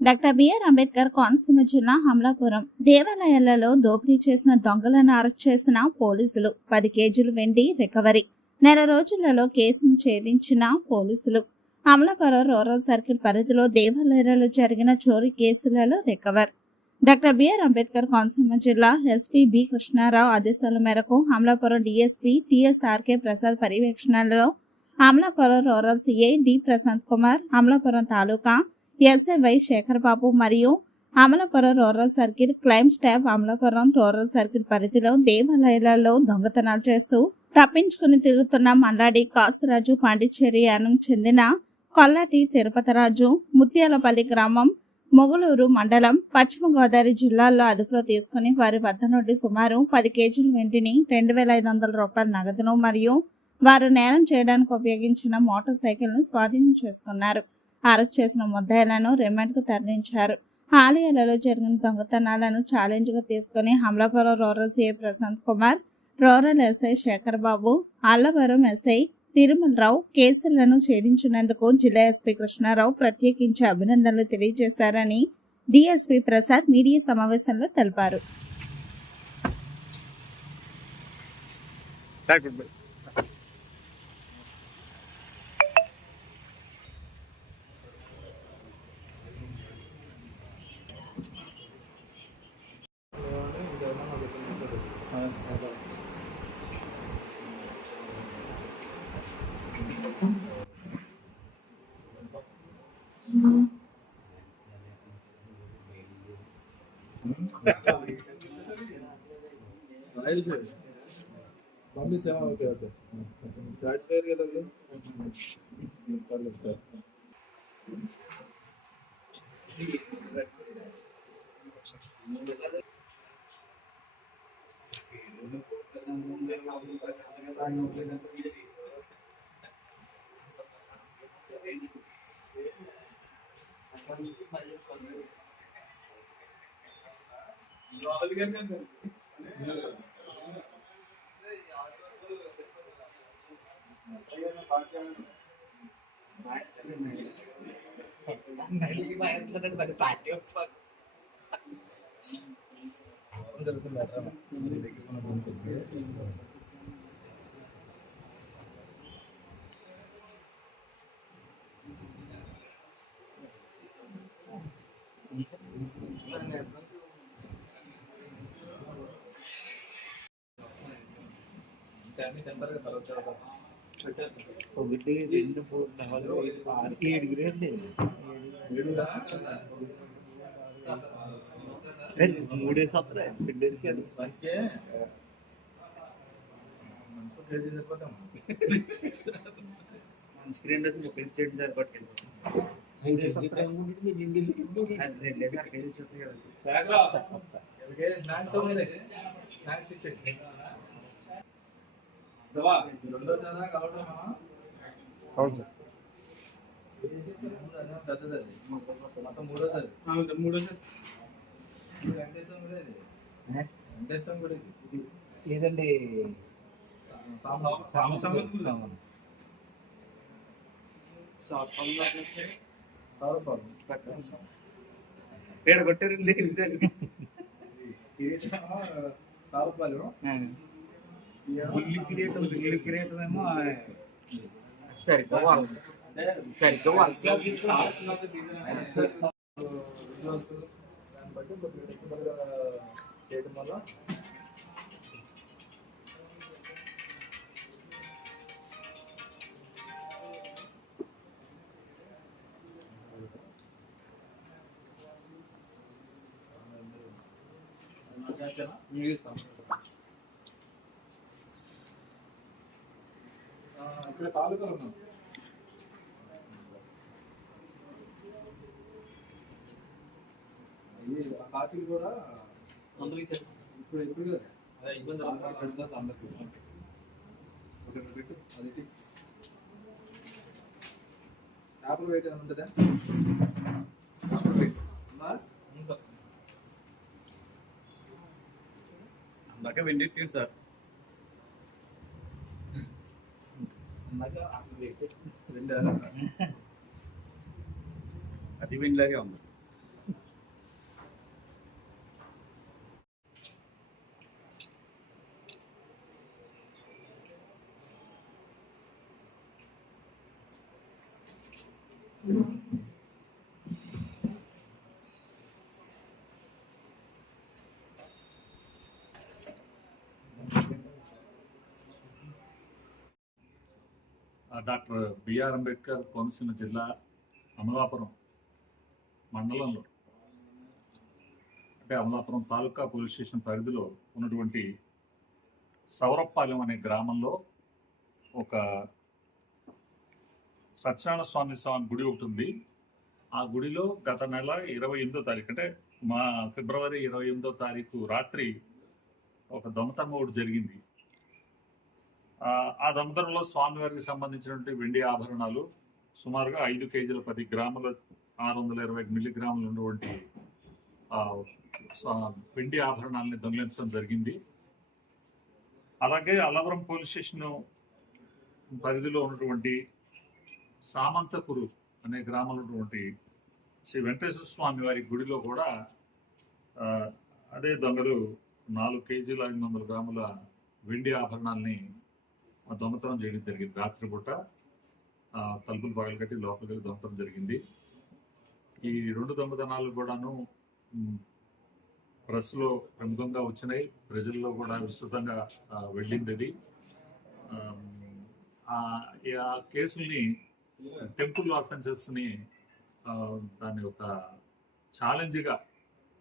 Doctor BR Ambedkar Konaseema జిల్లా హమలాపురం దేవాలయాలలో దోపిడీ చేసిన దొంగలను అరెస్ట్ చేసిన పోలీసులు. పది కేజీలు వెండి రికవరీ. నెల రోజులలో కేసును ఛేదించిన పోలీసులు. అమలాపురం రూరల్ సర్కిల్ పరిధిలో దేవాలయాలలో జరిగిన చోరీ కేసులలో recover. Doctor B R Ambedkar Konaseema జిల్లా ఎస్పీ బి. కృష్ణారావు ఆదేశాల మేరకు Amalapuram DSP T S R K Prasad పర్యవేక్షణలో Amalapuram rural CI D. Prashant Kumar Amalapuram taluka SI Y Shekhar మరియు Amalapuram rural circle crime staff Amalapuram rural circle పరిధిలో దేవాలయాలలో దొంగతనాలు చేస్తూ తప్పించుకుని తిరుగుతున్న మల్లాడి కాసురాజు పాండిచ్చేరి అనం చెందిన కొల్లాటి తిరుపతిరాజు ముత్యాలపల్లి గ్రామం మొగులూరు మండలం పశ్చిమ గోదావరి జిల్లాల్లో అదుపులో తీసుకుని వారి వద్ద నుండి సుమారు పది కేజీల వెంటిని రెండు వేల ఐదు వందల రూపాయల నగదును మరియు వారు నేరం చేయడానికి ఉపయోగించిన మోటార్ సైకిల్ను స్వాధీనం చేసుకున్నారు. అరెస్ట్ చేసిన ముద్దాయిలను రిమాండ్కు తరలించారు. ఆలయాలలో జరిగిన దొంగతనాలను ఛాలెంజ్గా తీసుకుని Amalapuram rural CI Prashant Kumar rural SI Shekhar Babu Allavaram SI Tirumalarao కేసులను ఛేదించినందుకు జిల్లా ఎస్పీ కృష్ణారావు ప్రత్యేకించి అభినందనలు తెలియజేశారని డిఎస్పీ ప్రసాద్ మీడియా సమావేశంలో తెలిపారు. ज़ाहिर से मम्मी से हाँ क्या होता है साइड से के लग गए चल उसका Thank you. సాటిస్ఫైడ్ కదా మీరు? చాలు సార్ ఒకటి రెండు మూడు నాలుగు ఐదు ఆరు ఏడు గ్రేడ్లు మూడేసి వస్తున్నాయి రెండేసి కాదు మనిషికే కేజీ చెప్పతాం మనిషికి రెండేసి ముప్పై ఇచ్చేయండి సార్ పట్టుకెళ్ళి అది రెండేసి అర కేజీ వచ్చేస్తాయి కదా ఎవరికైనా స్నాక్స్ ఉన్నాయి స్నాక్స్ ఇచ్చేయండి కూడా ఇది ఏదండి. ఏడ కొట్టారండి? సార్ ఇదేమో సారపాలు. బుల్లి కిరీటం బుల్లి కిరీటం ఏమో సరిగ్గా వాళ్ళు సరిగ్గా వాళ్ళు విజువల్స్ దాన్ని బట్టి కొద్దిగా టెక్నికల్గా చేయడం వల్ల ఆ, ఇక్కడ తాలూకాలు ఇది ఆ కూడా ఇప్పుడు ఇప్పుడు కదా చాలా పెడతారు అందరికి ఒకటి పెట్టు అది ఇటు. వెయిట్ ఏమైనా ఉంటుందా పేపర్ వెయిట్ ఉందా వెండి సార్ అది వెండిలాగే ఉంది డాక్టర్ బిఆర్ అంబేద్కర్ కోనసీమ జిల్లా అమలాపురం మండలంలో అంటే అమలాపురం తాలూకా పోలీస్ స్టేషన్ పరిధిలో ఉన్నటువంటి సౌరపాలెం అనే గ్రామంలో ఒక సత్యనారాయణ స్వామి స్వామి గుడి ఒకటి ఉంది. ఆ గుడిలో గత నెల ఇరవై ఎనిమిదో తారీఖు అంటే మా ఫిబ్రవరి ఇరవై ఎనిమిదో తారీఖు రాత్రి ఒక దొంగతనం ఒకటి జరిగింది. ఆ, ఆ స్వామివారికి సంబంధించినటువంటి వెండి ఆభరణాలు సుమారుగా ఐదు కేజీల పది గ్రాముల ఆరు వందల ఇరవై మిల్లీగ్రాములు ఉన్నటువంటి వెండి ఆభరణాలని దొంగిలించడం జరిగింది. అలాగే అల్లవరం పోలీస్ స్టేషన్ పరిధిలో ఉన్నటువంటి సామంతపురు అనే గ్రామంలో ఉన్నటువంటి శ్రీ వెంకటేశ్వర స్వామి వారి గుడిలో కూడా అదే దొంగలు నాలుగు కేజీల ఐదు వందల గ్రాముల వెండి ఆభరణాలని దొంగతనం చేయడం జరిగింది. రాత్రిపూట పూట తలుపులు కట్టి లోపలికి వెళ్ళి దొంగతనం జరిగింది. ఈ రెండు దొంగతనాలు కూడాను ప్రెస్లో ప్రముఖంగా వచ్చినాయి. ప్రజల్లో కూడా విస్తృతంగా వెళ్ళింది అది ఆ కేసుల్ని టెంపుల్ ఆఫెన్సెస్ని దాన్ని ఒక ఛాలెంజ్గా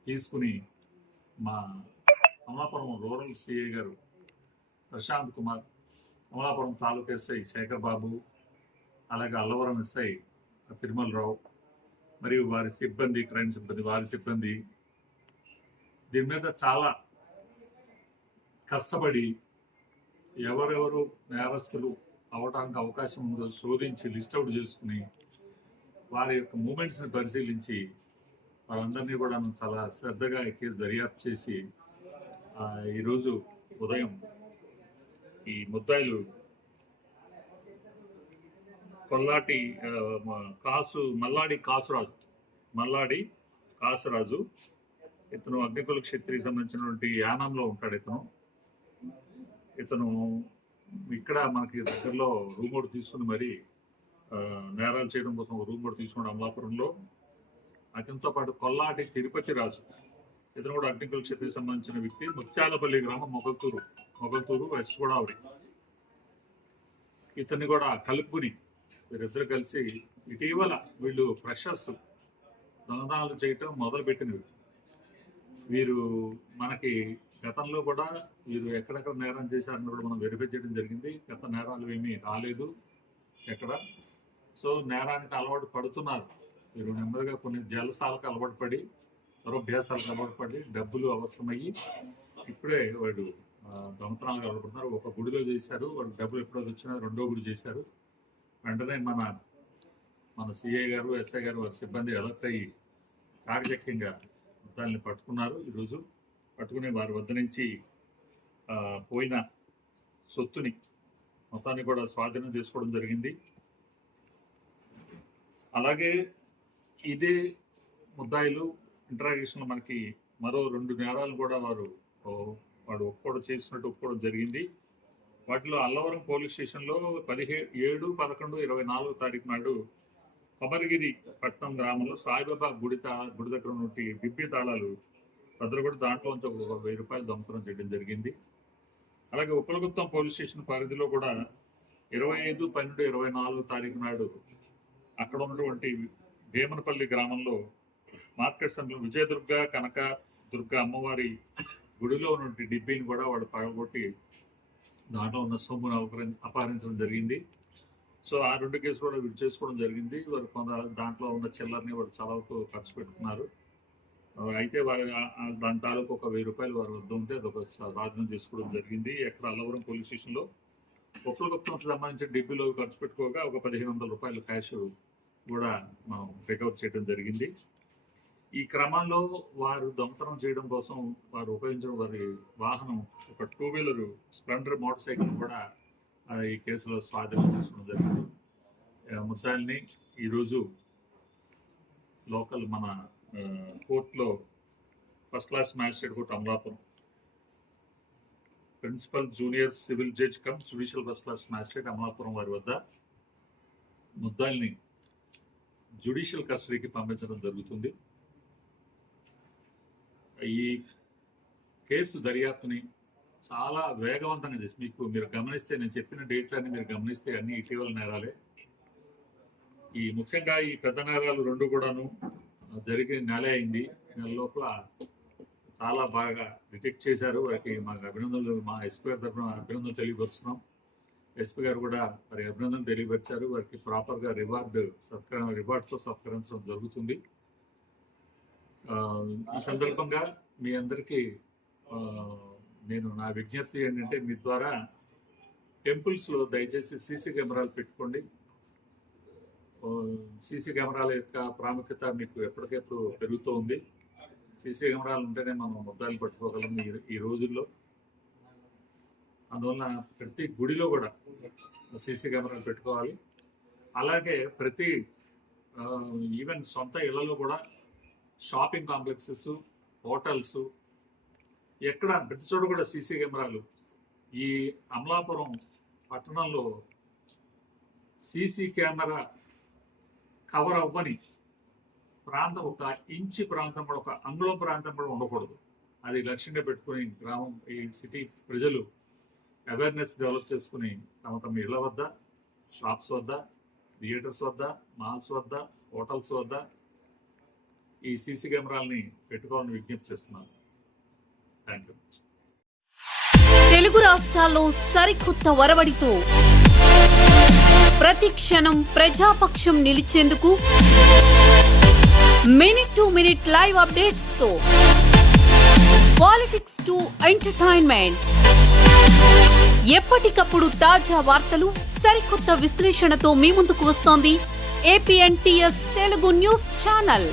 తీసుకుని మా అమలాపురం రూరల్ సిఐ గారు ప్రశాంత్ కుమార్ అమలాపురం తాలూకా ఎస్ఐ శేఖర్ బాబు అలాగే అల్లవరం ఎస్ఐ తిరుమలరావు మరియు వారి సిబ్బంది క్రైమ్ సిబ్బంది వారి సిబ్బంది దీని మీద చాలా కష్టపడి ఎవరెవరు నేరస్తులు అవడానికి అవకాశం ఉందో శోధించి లిస్ట్ అవుట్ చేసుకుని వారి యొక్క మూమెంట్స్ని పరిశీలించి వారందరినీ కూడా చాలా శ్రద్ధగా ఈ కేసు దర్యాప్తు చేసి ఈరోజు ఉదయం ఈ ముద్దాయిలు కొల్లాటి కాసు మల్లాడి కాసురాజు మల్లాడి కాసురాజు ఇతను అగ్నికుల క్షత్రికి సంబంధించినటువంటి యానంలో ఉంటాడు ఇతను. ఇతను ఇక్కడ మనకి దగ్గరలో రూమ్ ఒకటి తీసుకుని మరి నేరాలు చేయడం కోసం ఒక రూమ్ కూడా తీసుకున్నాడు అమలాపురంలో. అతనితో పాటు కొల్లాటి తిరుపతి రాజు. ఇతను కూడా అగ్నికుల సంబంధించిన వ్యక్తి ముత్యాలపల్లి గ్రామం మొగతూరు మొగత్తూరు వెస్ట్ గోదావరి. ఇతన్ని కూడా కలుపుకుని వీరిద్దరు కలిసి ఇటీవల వీళ్ళు ఫ్రెషర్స్ దొంగతనాలు చేయటం మొదలుపెట్టిన వ్యక్తి వీరు మనకి గతంలో కూడా వీరు ఎక్కడెక్కడ నేరం చేశారని కూడా మనం వెరిఫై చేయడం జరిగింది. గత నేరాలు ఏమీ రాలేదు ఎక్కడ. సో నేరానికి అలవాటు పడుతున్నారు. వీరు నెమ్మదిగా కొన్ని జలసాలకు అలవాటు పడి దురభ్యాసాలు అలవాటు పడి డబ్బులు అవసరమయ్యి ఇప్పుడే వాడు దొంగతనాలు దొంగతనాలకు ఒక గుడిలో చేశారు. వాడు డబ్బులు ఎప్పుడో వచ్చినా రెండో గుడి చేశారు. వెంటనే మన మన సిఐ గారు ఎస్ఐ గారు వారి సిబ్బంది అలర్ట్ అయ్యి చాకచక్యంగా దాన్ని పట్టుకున్నారు. ఈరోజు పట్టుకుని వారి వద్ద నుంచి పోయిన సొత్తుని మొత్తాన్ని కూడా స్వాధీనం చేసుకోవడం జరిగింది. అలాగే ఇదే ముద్దాయిలు ఇంటరాగేషన్లో మనకి మరో రెండు నేరాలు కూడా వారు వాడు ఒప్పుకోవడం చేసినట్టు ఒప్పుకోవడం జరిగింది. వాటిలో అల్లవరం పోలీస్ స్టేషన్లో పదిహేడు ఏడు పదకొండు ఇరవై నాలుగో తారీఖు నాడు కొమరగిరి పట్నం గ్రామంలో సాయిబాబా గుడి గుడి దగ్గర ఉన్నటువంటి బిబ్బి తాళాలు భద్ర కూడా దాంట్లో నుంచి ఒక వెయ్యి రూపాయలు దొంగతనం చేయడం జరిగింది. అలాగే ఉపలగుప్తం పోలీస్ స్టేషన్ పరిధిలో కూడా ఇరవై ఐదు పన్నెండు ఇరవై నాలుగు తారీఖు నాడు అక్కడ ఉన్నటువంటి భీమనపల్లి గ్రామంలో మార్కెట్ సెంటర్ విజయదుర్గ కనక దుర్గ అమ్మవారి గుడిలో ఉన్నటువంటి డిబ్బీని కూడా వాడు పగలగొట్టి దాంట్లో ఉన్న సొమ్మును అపహరించడం జరిగింది. సో ఆ రెండు కేసులు కూడా విడి చేసుకోవడం జరిగింది. వారు కొంత దాంట్లో ఉన్న చిల్లర్ని వాడు చాలా వరకు ఖర్చు పెట్టుకున్నారు. అయితే వారి దాని తాలూకు ఒక వెయ్యి రూపాయలు వారి వద్ద ఉంటే అదొక స్వాధీనం చేసుకోవడం జరిగింది. ఎక్కడ అల్లవరం పోలీస్ స్టేషన్లో ఒక్కరికొక్కం సంబంధించిన డిబ్బీలో ఖర్చు పెట్టుకోగా ఒక పదిహేను వందల రూపాయలు క్యాష్ కూడా మనం రికవర్ చేయడం జరిగింది. ఈ క్రమంలో వారు దొంగతనం చేయడం కోసం వారు ఉపయోగించిన వారి వాహనం ఒక two wheeler Splendor motor cycle కూడా ఈ కేసులో స్వాధీనం తీసుకోవడం జరిగింది. ముద్దాల్ని ఈరోజు లోకల్ మన కోర్టులో first class magistrate court Amalapuram. Principal junior civil judge cum judicial first class magistrate Amalapuram వారి వద్ద ముద్దాయిల్ని జ్యుడిషియల్ కస్టడీకి పంపించడం జరుగుతుంది. ఈ కేసు దర్యాప్తుని చాలా వేగవంతంగా చేసి మీకు మీరు గమనిస్తే నేను చెప్పిన డేట్లన్నీ మీరు గమనిస్తే అన్ని ఇటీవల నేరాలే. ఈ ముఖ్యంగా ఈ పెద్ద నేరాలు రెండు కూడాను జరిగిన నెల అయింది. నెల లోపల చాలా బాగా డిటెక్ట్ చేశారు. వారికి మాకు అభినందనలు మా ఎస్పీ గారి తరఫున అభినందనలు తెలియపరుస్తున్నాం. ఎస్పీ గారు కూడా మరి అభినందనలు తెలియపరిచారు. వారికి ప్రాపర్గా రివార్డు సత్కరణ రివార్డ్తో సత్కరించడం జరుగుతుంది. ఈ సందర్భంగా మీ అందరికీ నేను నా విజ్ఞప్తి ఏంటంటే మీ ద్వారా టెంపుల్స్లో దయచేసి సీసీ కెమెరాలు పెట్టుకోండి. సీసీ కెమెరాల యొక్క ప్రాముఖ్యత మీకు ఎప్పటికెప్పుడు పెరుగుతూ ఉంది. సీసీ కెమెరాలు ఉంటేనే మనం ముద్దాలు పట్టుకోగలం ఈ- ఈ రోజుల్లో. అందువల్ల ప్రతి గుడిలో కూడా సీసీ కెమెరాలు పెట్టుకోవాలి. అలాగే ప్రతి ఈవెన్ సొంత ఇళ్ళలో కూడా షాపింగ్ కాంప్లెక్సెస్ హోటల్స్ ఎక్కడ ప్రతి చోట కూడా సీసీ కెమెరాలు. ఈ అమలాపురం పట్టణంలో సీసీ కెమెరా కవర్ అవ్వని ప్రాంతం ఒక ఇంచి ప్రాంతం కూడా ఒక అంగుళం ప్రాంతం కూడా ఉండకూడదు. అది లక్ష్యంగా పెట్టుకుని గ్రామం ఈ సిటీ ప్రజలు అవేర్నెస్ డెవలప్ చేసుకుని తమ తమ ఇళ్ళ వద్ద షాప్స్ వద్ద థియేటర్స్ వద్ద మాల్స్ వద్ద హోటల్స్ వద్ద ఈ సీసీ కెమెరాలని పెట్టుకోవాలని విజ్ఞప్తి చేస్తున్నాను. థ్యాంక్ యూ తెలుగు రాష్ట్రాల్లో సరికొత్త వరవడితో ప్రతి క్షణం ప్రజాపక్షం నిలిచేందుకు మినిట్ టు మినిట్ లైవ్ అప్డేట్స్తో పాలిటిక్స్ టు ఎంటర్టైన్మెంట్. ఎప్పటికప్పుడు తాజా వార్తలు సరికొత్త విశ్లేషణతో మీ ముందుకు వస్తోంది ఏపీఎన్టీఎస్ తెలుగు న్యూస్ ఛానల్.